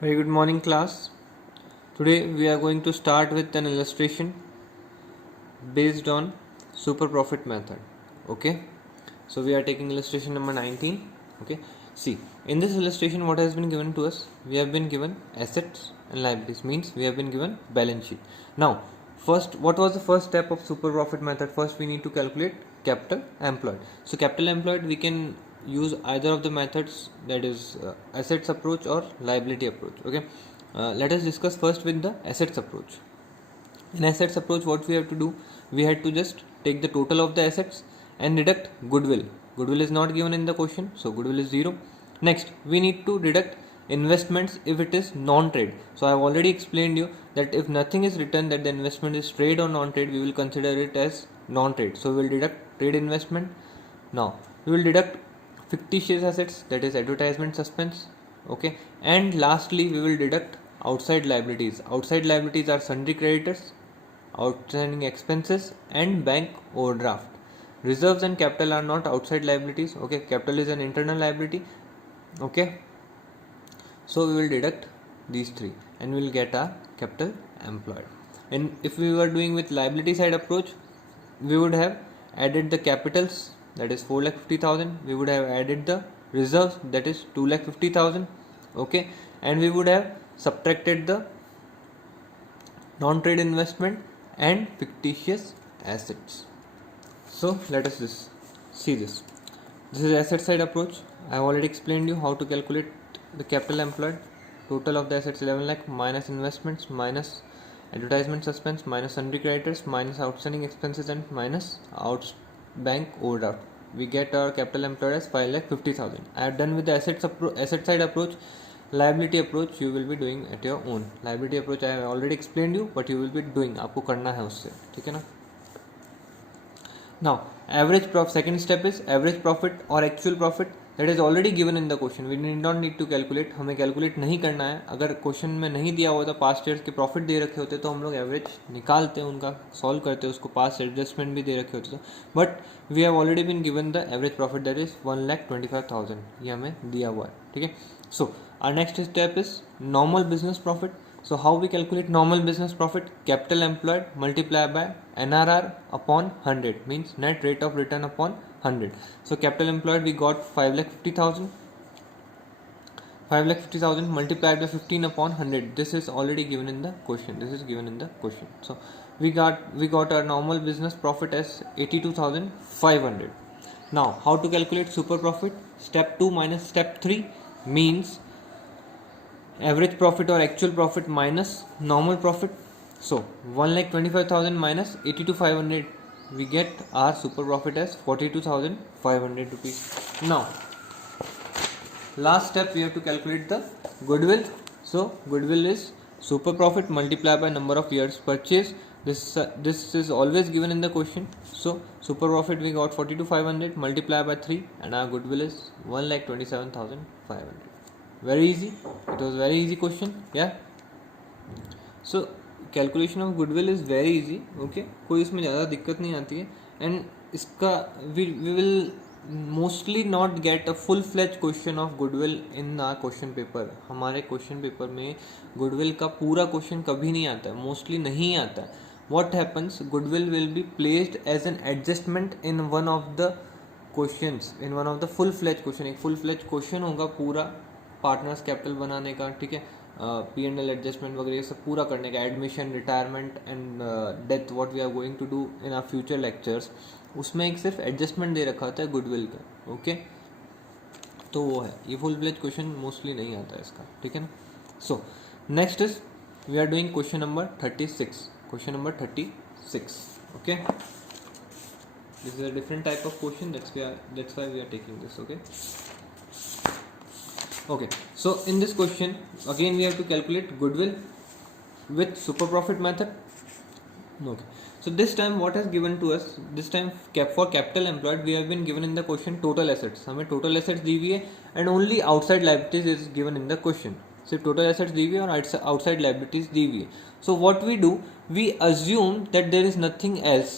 Very good morning, class. Today we are going to start with an illustration based on super profit method. Okay, so we are taking illustration number 19. Okay, see, in this illustration, what has been given to us? We have been given assets and liabilities, means we have been given balance sheet. Now, first, what was the first step of super profit method? First, we need to calculate capital employed. So, capital employed, we can use either of the methods, that is assets approach or liability approach. Okay, let us discuss first with the assets approach. In assets approach, what we have to do, we had to just take the total of the assets and deduct goodwill. Goodwill is not given in the question, so goodwill is 0. Next, we need to deduct investments if it is non-trade. So I have already explained you that if nothing is written that the investment is trade or non-trade, we will consider it as non-trade. So we will deduct trade investment. Now we will deduct fictitious assets, that is advertisement suspense. Okay, and lastly we will deduct outside liabilities. Outside liabilities are sundry creditors, outstanding expenses, and bank overdraft. Reserves and capital are not outside liabilities. Okay, capital is an internal liability. Okay, so we will deduct these three and we will get our capital employed. And if we were doing with liability side approach, we would have added the capitals, that is 4,50,000. We would have added the reserves, that is 2,50,000. Okay, and we would have subtracted the non-trade investment and fictitious assets. So let us see this. This is asset side approach. I have already explained you how to calculate the capital employed. Total of the assets 11 lakh minus investments minus advertisement suspense minus sundry creditors minus outstanding expenses and minus bank overdraft. We get our capital employed as 5,50,000. I have done with the asset side approach. Liability approach you will be doing at your own. Liability approach I have already explained you, but you will be doing. आपको करना है उससे, ठीक है ना? Now average profit. Second step is average profit or actual profit. That is already given in the question. We don't need to calculate. हमें calculate नहीं करना है. अगर question में नहीं दिया हुआ था, past years के profit दे रखे होते तो हम लोग average निकालते, उनका solve करते, उसको past adjustment भी दे रखे होते तो. But we have already been given the average profit, that is 1,25,000. ये हमें दिया हुआ है, ठीक है. So our next step is normal business profit. So how we calculate normal business profit? Capital employed multiplied by NRR upon 100, means net rate of return upon 100. So capital employed we got 5,50,000. 5,50,000 multiplied by 15 upon 100. This is already given in the question. This is given in the question. So we got our normal business profit as 82,500. Now how to calculate super profit? Step 2 minus step 3 means average profit or actual profit minus normal profit. So 1,25,000 minus 82,500, we get our super profit as 42,500 rupees. Now last step we have to calculate the goodwill. So goodwill is super profit multiplied by number of years purchased. This is always given in the question. So super profit we got 42,500 multiplied by 3 and our goodwill is 1,27,500. Very easy. It was very easy question. Yeah. So calculation of goodwill is very easy. Okay, कोई इसमें ज़्यादा दिक्कत नहीं आती है. And इसका we will mostly not get a full-fledged question of goodwill in our question paper. हमारे question paper में goodwill का पूरा question कभी नहीं आता है, mostly नहीं आता है. What happens? Goodwill will be placed as an adjustment in one of the questions, in one of the full-fledged question. एक full-fledged question होगा पूरा पार्टनर्स कैपिटल बनाने का, ठीक है, P&L एडजस्टमेंट वगैरह ये सब पूरा करने का, admission, retirement and death, what we are going to do in our future lectures, उसमें एक सिर्फ एडजस्टमेंट दे रखा होता है गुडविल का. ओके, तो वो है, ये फुल फ्लेज क्वेश्चन मोस्टली नहीं आता है इसका, ठीक है ना. So next is we are doing question number 36. Question number 36. Okay, this is a different type of question, that's why we are taking this. Okay. Okay, so in this question again we have to calculate goodwill with super profit method. Okay, so this time what has given to us, this time for capital employed we have been given in the question total assets. हमें total assets दी हुई है and only outside liabilities is given in the question. सिर्फ total assets दी हुई है और outside liabilities दी हुई है. So what we do, we assume that there is nothing else.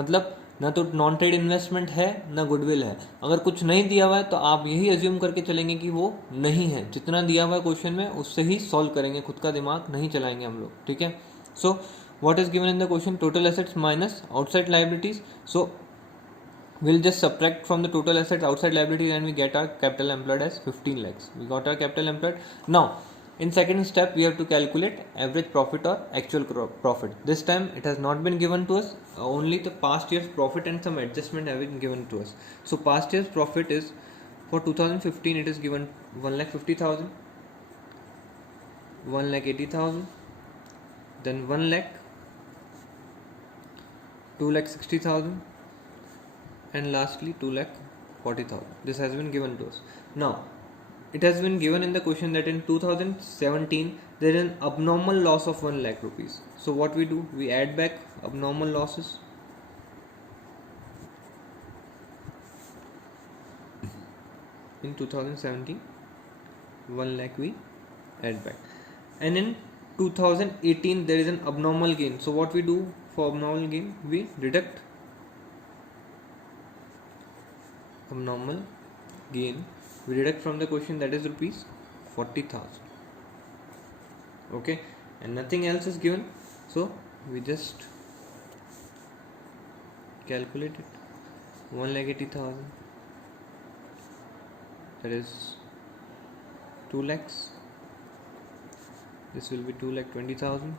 मतलब ना तो नॉन ट्रेड इन्वेस्टमेंट है ना गुडविल है। अगर कुछ नहीं दिया हुआ है तो आप यही अज्यूम करके चलेंगे कि वो नहीं है, जितना दिया हुआ है क्वेश्चन में उससे ही सॉल्व करेंगे, खुद का दिमाग नहीं चलाएंगे हम लोग, ठीक है। So what is given in the question, total assets minus outside liabilities. So we'll just subtract from the total assets outside liabilities and we get our capital employed as 15 lakhs. We got our capital employed. Now in second step we have to calculate average profit or actual profit. This time it has not been given to us, only the past year's profit and some adjustment have been given to us. So past year's profit is for 2015 it is given 1,50,000, 1,80,000, then 1 lakh, 2,60,000, and lastly 2,40,000. This has been given to us. Now it has been given in the question that in 2017 there is an abnormal loss of 1 lakh rupees. So what we do, we add back abnormal losses. In 2017 1 lakh we add back, and in 2018 there is an abnormal gain. So what we do for abnormal gain, we deduct abnormal gain, we deduct from the question, that is rupees 40,000. Okay, and nothing else is given, so we just calculate it. 1,80,000, that is 2 lakhs, this will be 2,20,000,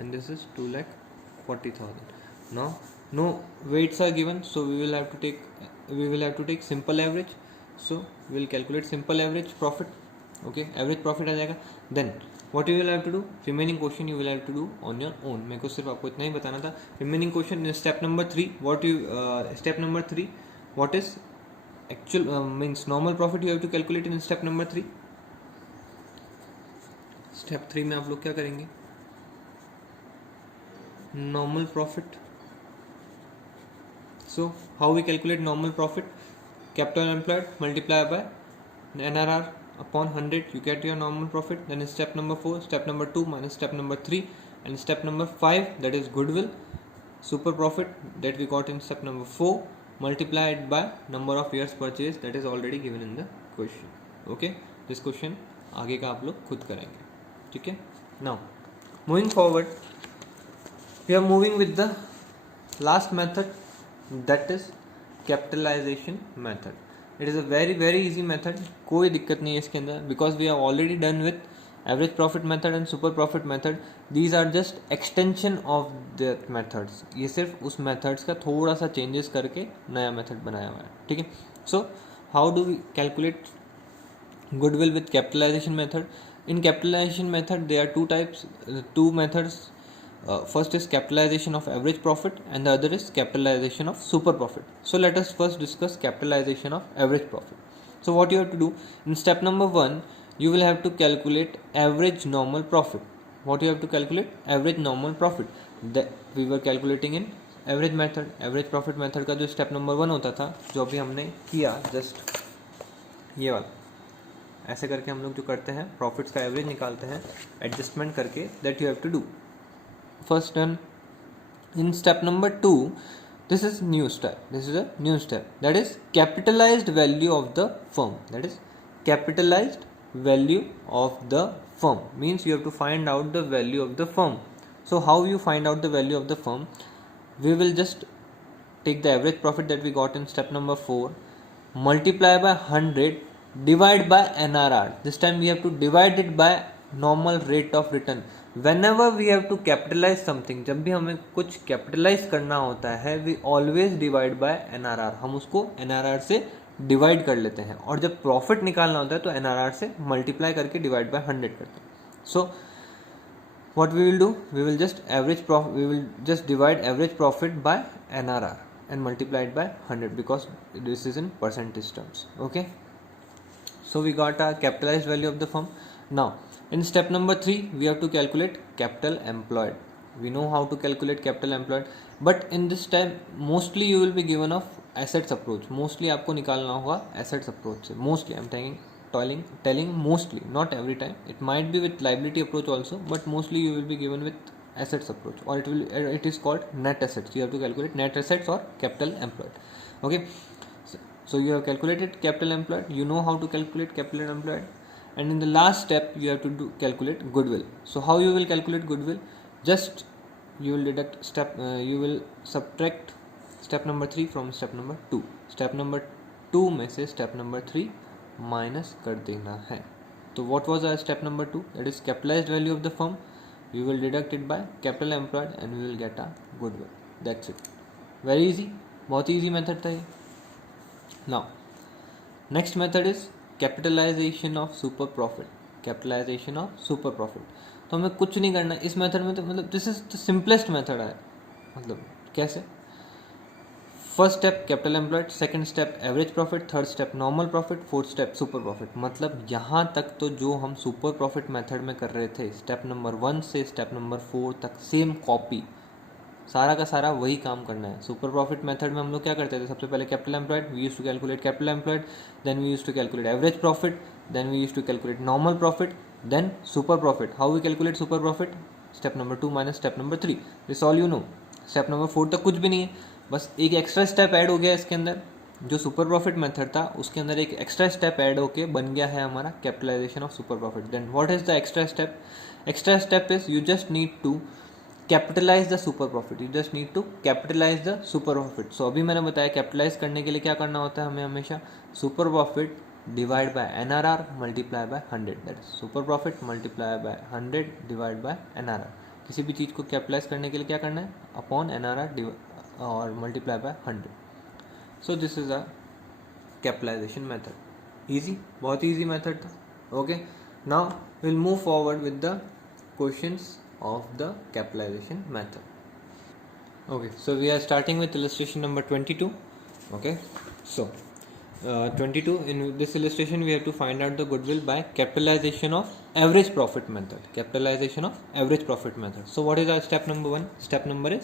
and this is 2,40,000. Now no weights are given, so we will have to take simple average. So we will calculate simple average profit. Okay, average profit आ जाएगा. Then what you will have to do, remaining question you will have to do on your own. मेरे को सिर्फ आपको इतना ही बताना था. Remaining question in step number 3, step number 3, what is actual means normal profit you have to calculate in step number 3. Step 3 में आप लोग क्या करेंगे, normal profit. So how we calculate normal profit, capital employed multiplied by NRR upon 100, you get your normal profit. Then is step number 4, step number 2 minus step number 3, and step number 5, that is goodwill, super profit that we got in step number 4 multiplied by number of years purchase, that is already given in the question. Okay, this question आगे का आप लोग खुद करेंगे, ठीक है. Now moving forward, we are moving with the last method, that is capitalization method. It is a very easy method, कोई दिक्कत नहीं है इसके अंदर, because we have already done with average profit method and super profit method. These are just extension of that methods. ये सिर्फ उस methods का थोड़ा सा changes करके नया method बनाया हुआ है, ठीक है. So how do we calculate goodwill with capitalization method? In capitalization method there are two methods. First is capitalization of average profit and the other is capitalization of super profit. So let us first discuss capitalization of average profit. So what you have to do, in step number 1 you will have to calculate average normal profit. What you have to calculate, average normal profit, that we were calculating in average method. average profit method का जो step number 1 होता था, जो अभी हमने किया, just ये वाला ऐसे करके हम लोग जो करते हैं, प्रॉफिट्स का एवरेज निकालते हैं एडजस्टमेंट करके, that you have to do. First done. In step number 2, this is new step. This is a new step, that is capitalized value of the firm. That is capitalized value of the firm means you have to find out the value of the firm. So how you find out the value of the firm? We will just take the average profit that we got in step number 4, multiply by 100, divide by NRR. This time we have to divide it by normal rate of return. Whenever we have to capitalize something, जब भी हमें कुछ capitalise करना होता है, we always divide by NRR. हम उसको NRR से डिवाइड कर लेते हैं, और जब प्रॉफिट निकालना होता है तो NRR से मल्टीप्लाई करके डिवाइड बाय 100 करते हैं. सो what we will do, we will just divide average profit by NRR and multiply it by 100 because this is in percentage terms. Okay, so we got a capitalized value of the firm. Now in step number 3 we have to calculate capital employed. We know how to calculate capital employed, but in this time mostly you will be given of assets approach. Mostly आपको निकालना होगा assets approach से. Mostly I'm telling mostly, not every time. It might be with liability approach also, but mostly you will be given with assets approach, or it is called net assets. You have to calculate net assets or capital employed. Okay, so you have calculated capital employed, you know how to calculate capital employed, and in the last step you have to calculate goodwill. So how you will calculate goodwill? Just you will deduct you will subtract step number 3 from step number 2. Step number 2 में से step number 3 minus कर देना है. तो what was our step number 2? That is capitalized value of the firm. You will deduct it by capital employed and we will get a goodwill. That's it. Very easy, बहुत ही easy method था ये. Now next method is capitalization of super profit. Capitalization of super profit. तो हमें कुछ नहीं करना इस मेथड में. तो मतलब this is the simplest method है. मतलब कैसे? First step capital employed, second step average profit, third step normal profit, fourth step super profit. मतलब यहाँ तक तो जो हम सुपर प्रॉफिट मेथड में कर रहे थे, स्टेप नंबर 1 से स्टेप नंबर 4 तक सेम कॉपी, सारा का सारा वही काम करना है. सुपर प्रॉफिट मेथड में हम लोग क्या करते थे? सबसे पहले capital employed, we use to calculate capital employed, then we use to calculate average profit, then we use to calculate normal profit, then super profit. How we calculate super profit? Step number 2 minus step number 3. This all you know. Step number 4 तक कुछ भी नहीं है, बस एक extra step add हो गया इसके अंदर. जो सुपर प्रॉफिट मेथड था उसके अंदर एक एक्स्ट्रा स्टेप ऐड होके बन गया है हमारा capitalisation of super profit. Then what is the extra step? Extra step is you just need to capitalise the super profit. You just need to capitalise the super profit. So अभी मैंने बताया capitalise करने के लिए क्या करना होता है हमें हमेशा? Super profit divide by NRR multiply by 100. That is super profit multiply by 100 divide by NRR. किसी भी चीज़ को कैपिटलाइज करने के लिए क्या करना है? अपॉन एनआरआर और multiply by 100. So this is a capitalization method. Easy, बहुत ईजी मेथड था. Okay, now will move forward with the questions of the capitalization method. Okay, so we are starting with illustration number 22. Okay, so 22, in this illustration we have to find out the goodwill by capitalization of average profit method. Capitalization of average profit method. So what is our step number 1? Step number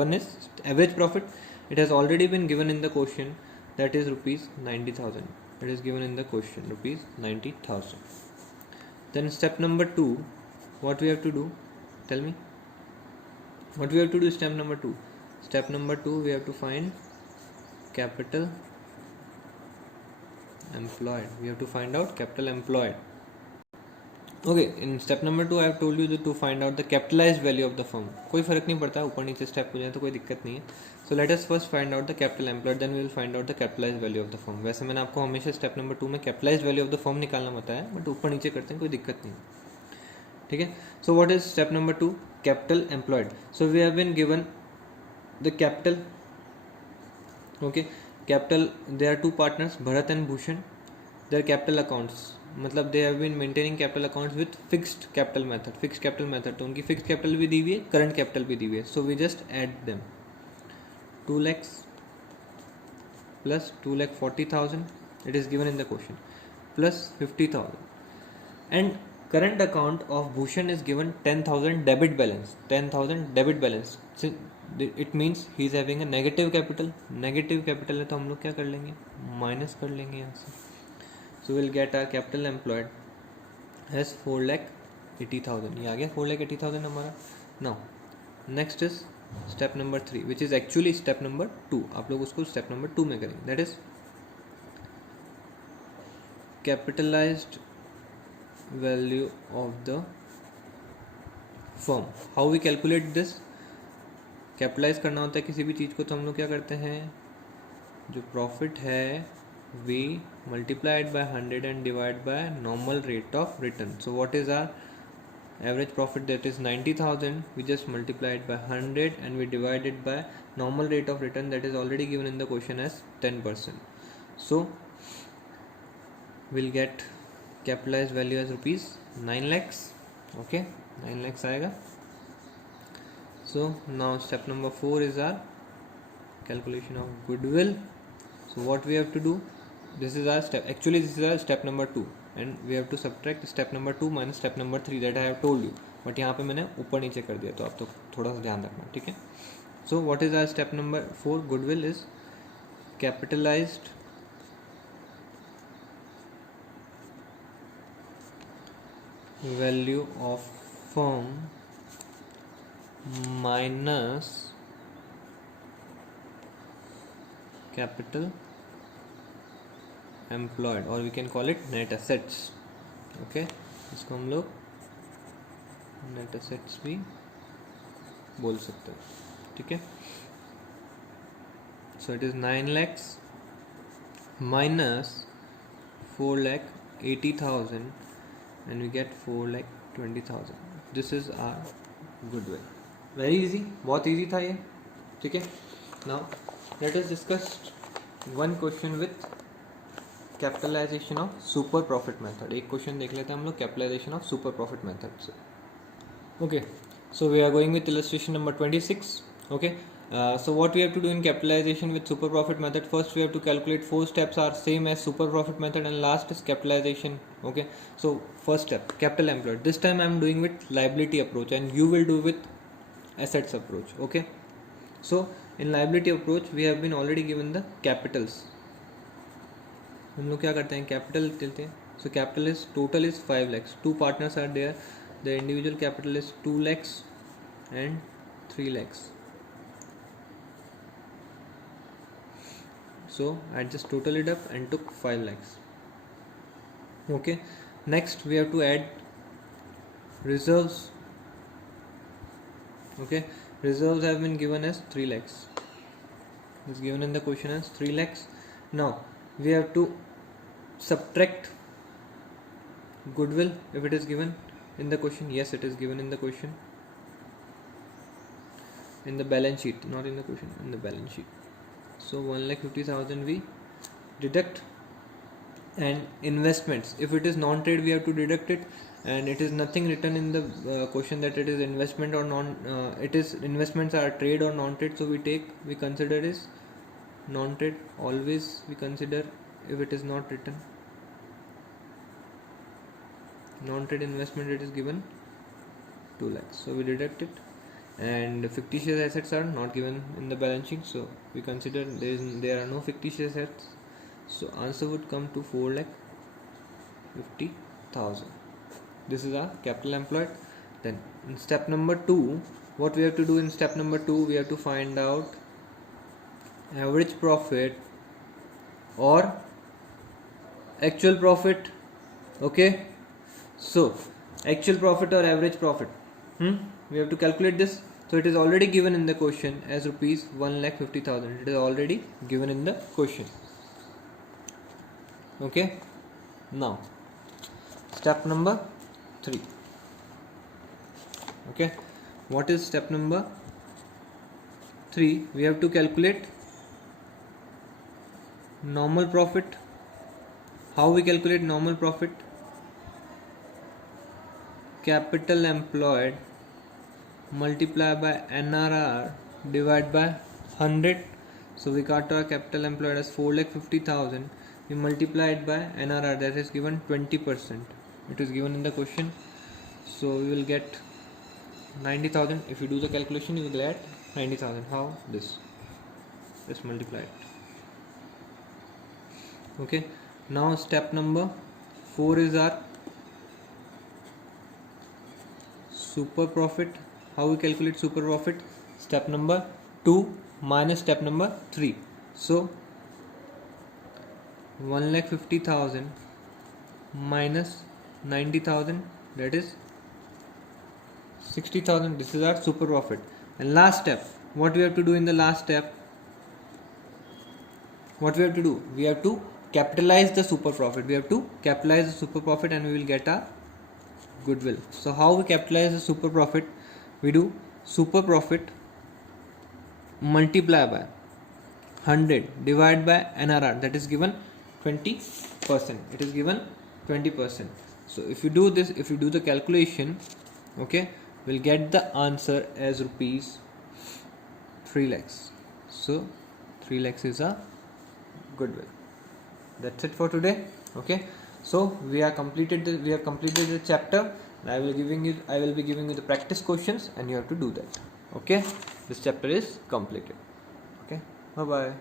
1 is average profit. It has already been given in the question, that is rupees 90,000. It is given in the question, rupees 90,000. Then step number 2, what we have to do? Tell me what we have to do. Step number 2. Step number 2, we have to find capital employed. We have to find out capital employed. Okay, in step number 2 I have told you to find out the capitalized value of the firm. कोई फर्क नहीं पड़ता, ऊपर नीचे step हो जाए तो कोई दिक्कत नहीं है. So let us first find out the capital employed, then we will find out the capitalized value of the firm. वैसे मैंने आपको हमेशा स्टेप नंबर 2 में capitalized value of the firm निकालना बताया, बट ऊपर नीचे करते हैं कोई दिक्कत नहीं. ठीक है. So what is step number 2? Capital employed. So we have been given the capital. Okay, capital, they are 2 partners, Bharat and Bhushan. Their capital accounts, मतलब they have been maintaining capital accounts with fixed capital method. Fixed capital method, तो उनकी fixed capital भी दी हुई है, current capital भी दी हुई है. So we just add them. 2 lakhs plus 2,40,000, it is given in the question, plus 50,000. And current account of Bhushan is given 10,000 debit balance. 10,000 debit balance. It means he is having a negative capital. Negative capital है तो हम लोग क्या कर लेंगे? Minus कर लेंगे यहाँ से. So we'll get our capital employed as 4,80,000. ये आ गया 4,80,000 हमारा. Now next is step number 3, which is actually step number 2. आप लोग उसको step number 2 में करेंगे. That is capitalized value of the firm. How we calculate this? Capitalize करना होता है किसी भी चीज़ को तो हम लोग क्या करते हैं? जो प्रॉफिट है we multiplied by 100 and divide by normal rate of return. So what is our average profit? That is 90,000. We just multiplied by 100 and we divided by normal rate of return, that is already given in the question as 10%. So will get capitalize value as rupees 9 lakhs. Okay, 9 lakhs आएगा. So now step number 4 is our calculation of goodwill. So what we have to do? This is our step, actually this is our step number 2 and we have to subtract step number 2 minus step number 3 that I have told you. But यहाँ पे मैंने ऊपर नीचे कर दिया, तो आप तो थोड़ा सा ध्यान रखना. ठीक है. So what is our step number 4? Goodwill is capitalized value of firm minus capital employed, or we can call it net assets. Okay, इसको हम लोग नेट असेट्स भी बोल सकते हैं. ठीक है. So it is 9 lakhs minus 4,80,000 and we get 4,20,000. This is our goodwill. Very easy, बहुत easy था ये. ठीक है. Now let us discuss one question with capitalisation of super profit method. एक क्वेश्चन देख लेते हैं हम लोग capitalisation of super profit method से. Okay, so we are going with illustration number 26. Okay, so what we have to do in capitalization with super profit method, first we have to calculate 4 steps are same as super profit method and last is capitalization. Okay, so first step capital employed. This time I am doing with liability approach and you will do with assets approach. Okay, so in liability approach we have been already given the capitals. हम लोग क्या करते हैं, capital लेते हैं. So capital is total is 5 lakhs. 2 partners are there. The individual capital is 2 lakhs and 3 lakhs. So I just total it up and took 5 lakhs. Okay, next we have to add reserves. Okay, reserves have been given as 3 lakhs. It's given in the question as 3 lakhs. Now we have to subtract goodwill if it is given in the question. Yes, it is given in the question, in the balance sheet, not in the question, in the balance sheet. So 1,50,000 we deduct. And investments, if it is non-trade we have to deduct it, and it is nothing written in the question that it is investment or non it is investments are trade or non-trade, so we consider is non-trade. Always we consider if it is not written non-trade investment, it is given 2 lakhs, so we deduct it. And fictitious assets are not given in the balance sheet, so we consider there are no fictitious assets, so answer would come to 4,50,000. This is our capital employed. Then in step number 2, what we have to do in step number 2, we have to find out average profit or actual profit. Okay, so actual profit or average profit, we have to calculate this. So it is already given in the question as rupees 1,50,000. It is already given in the question. Okay, now step number 3. Okay, what is step number 3? We have to calculate normal profit. How we calculate normal profit? Capital employed multiplied by NRR divided by 100. So we got our capital employed as 4,50,000. We multiply it by NRR, that is given 20%. It is given in the question. So we will get 90,000. If you do the calculation, you will get 90,000. How? This. Just multiply it. Okay. Now step number 4 is our super profit. How we calculate super profit? Step number 2 minus step number 3. So 1,50,000 minus 90,000, that is 60,000. This is our super profit. And last step, what we have to do in the last step? What we have to do? We have to capitalize the super profit. We have to capitalize the super profit and we will get our goodwill. So how we capitalize the super profit? We do super profit multiply by 100 divided by NRR, that is given 20%. It is given 20%. So if you do this, if you do the calculation, okay, we'll get the answer as rupees 3 lakhs. So 3 lakhs is a goodwill. That's it for today. Okay, so we have completed the chapter. I will be giving you the practice questions and you have to do that. Okay, this chapter is completed. Okay, bye bye.